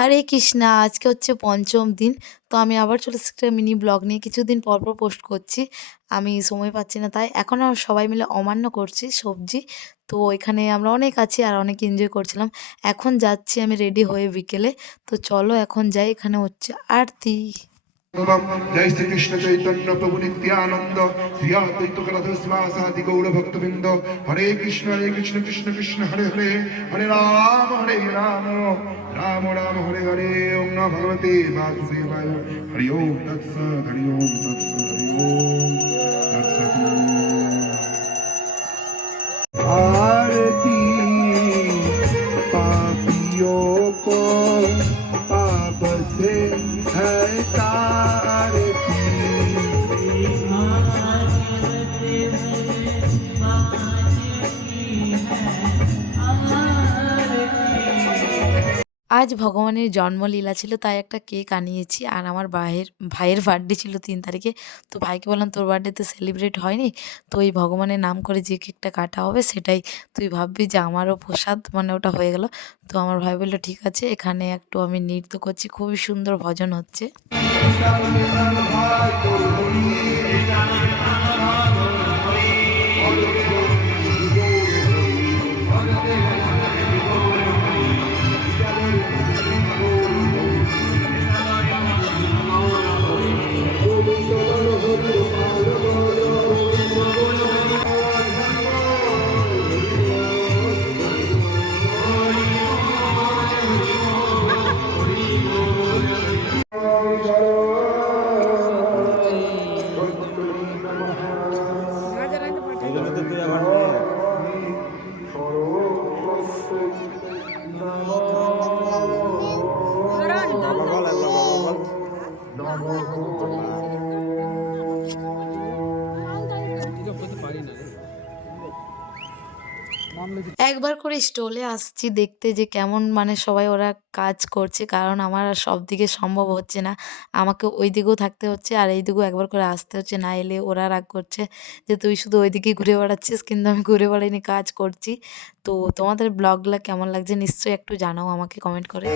হরে কৃষ্ণা, আজকে হচ্ছে পঞ্চম দিন। তো আমি আবার চলে এসেছি একটা মিনি ব্লগ নিয়ে। কিছুদিন পর পর পোস্ট করছি, আমি সময় পাচ্ছি না, তাই এখন আমরা সবাই মিলে অমান্য করছি সবজি। তো এখানে আমরা অনেক আছি আর অনেক এনজয় করছিলাম। এখন যাচ্ছি আমি রেডি হয়ে বিকেলে। তো চলো এখন যাই, এখানে হচ্ছে আরতি। जय श्री कृष्ण चैतन्य प्रभु नित्यानंद श्री अद्वैत गदाधर शिवासादि गौर भक्तवृंद हरे कृष्ण कृष्ण कृष्ण हरे हरे हरे राम राम राम हरे हरे ओम नमो भगवते वासुदेवाय हरि ओम तत्सत् हरि ओम तत्सत् हरि ओम तत्सत्। आरती पापियों को पाप से है तारती। আজ ভগবানের জন্মলীলা ছিল, তাই একটা কেক আনিয়েছি। আর আমার ভাইয়ের বার্থডে ছিল 3 তারিখে। তো ভাইকে বললাম, তোর বার্থডে তো সেলিব্রেট হয়নি, তো এই ভগবানের নাম করে যে কেকটা কাটা হবে সেটাই তুই ভাববি যে আমারও প্রসাদ, মানে ওটা হয়ে গেল। তো আমার ভাই বললো ঠিক আছে। এখানে একটু আমি নৃত্য করছি, খুবই সুন্দর ভজন হচ্ছে। একবার করে স্টলে আসছি দেখতে যে কেমন, মানে সবাই ওরা কাজ করছে, কারণ আমার আর সব দিকে সম্ভব হচ্ছে না। আমাকে ওই দিকেও থাকতে হচ্ছে আর এই দিকেও একবার করে আসতে হচ্ছে, না এলে ওরা রাগ করছে যে তুই শুধু ওই দিকেই ঘুরে বেড়াচ্ছিস, কিন্তু আমি ঘুরে বেড়াইনি, কাজ করছি। তো তোমাদের ব্লগগুলো কেমন লাগছে নিশ্চয়ই একটু জানাও আমাকে কমেন্ট করে।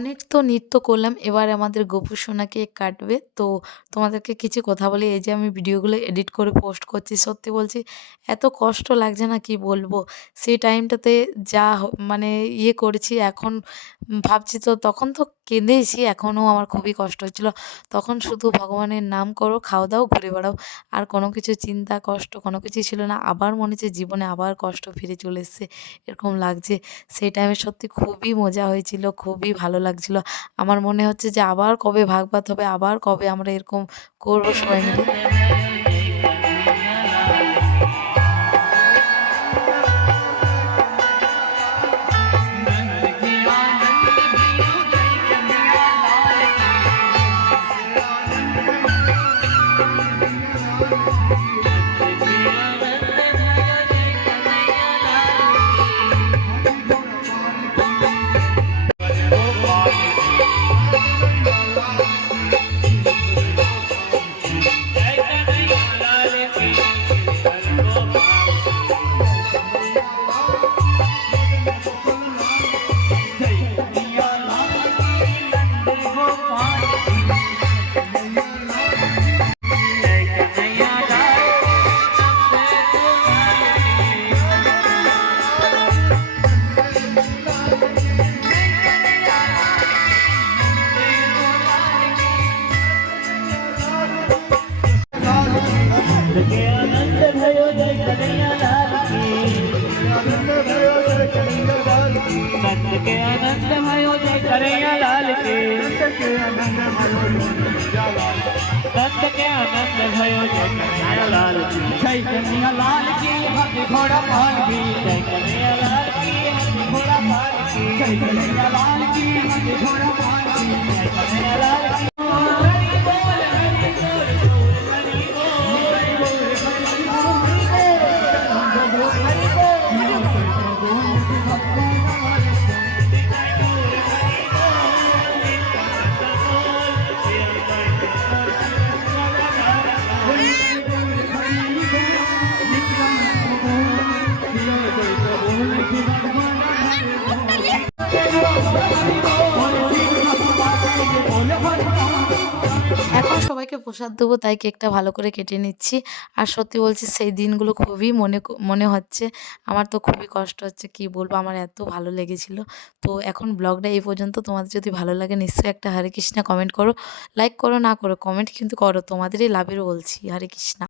অনেক তো নৃত্য করলাম, এবার আমাদের গোপু সোনা কেক কাটবে। তো তোমাদেরকে কিছু কথা বলি, এই যে আমি ভিডিওগুলো এডিট করে পোস্ট করছি, সত্যি বলছি এত কষ্ট লাগছে না কি বলবো। সেই টাইমটাতে যা মানে ইয়ে করেছি, এখন ভাবছি তো তখন তো কেঁদেছি, এখনও আমার খুবই কষ্ট হচ্ছিল। তখন শুধু ভগবানের নাম করো, খাও দাও, ঘুরে বেড়াও, আর কোনো কিছু চিন্তা কষ্ট কোনো কিছুই ছিল না। আবার মনে হচ্ছে জীবনে আবার কষ্ট ফিরে চলে এসছে, এরকম লাগছে। সেই টাইমে সত্যি খুবই মজা হয়েছিল, খুবই ভালো লাগছিল। আমার মনে হচ্ছে যে আবার কবে ভাগ-ভাত হবে, আবার কবে আমরা এরকম করবো সবাই মিলে। भयो जय कन्हैया लाल की नंद के आनंद भयो जय कन्हैया लाल की नंद के आनंद भयो कन्हैया लाल नंद के आनंद भयो जय कन्हैया लाल की जय कन्हैया लाल की हाथी घोड़ा पाल की जय कन्हैया लाल की हाथी घोड़ा पाल की जय कन्हैया लाल की हाथी घोड़ा पाल की जय कन्हैया लाल की এখন সবাইকে প্রসাদ দেবো তাই কেকটা ভালো করে কেটে নিচ্ছি। আর সত্যি বলছি সেই দিনগুলো খুবই মনে হচ্ছে। আমার তো খুবই কষ্ট হচ্ছে, কি বলবো, আমার এত ভালো লেগেছিল। তো এখন ব্লগটা এই পর্যন্ত। তোমাদের যদি ভালো লাগে নিশ্চয়ই একটা হরে কৃষ্ণা কমেন্ট করো, লাইক করো না করো কমেন্ট কিন্তু করো, তোমাদেরই লাভের বলছি। হরে কৃষ্ণা।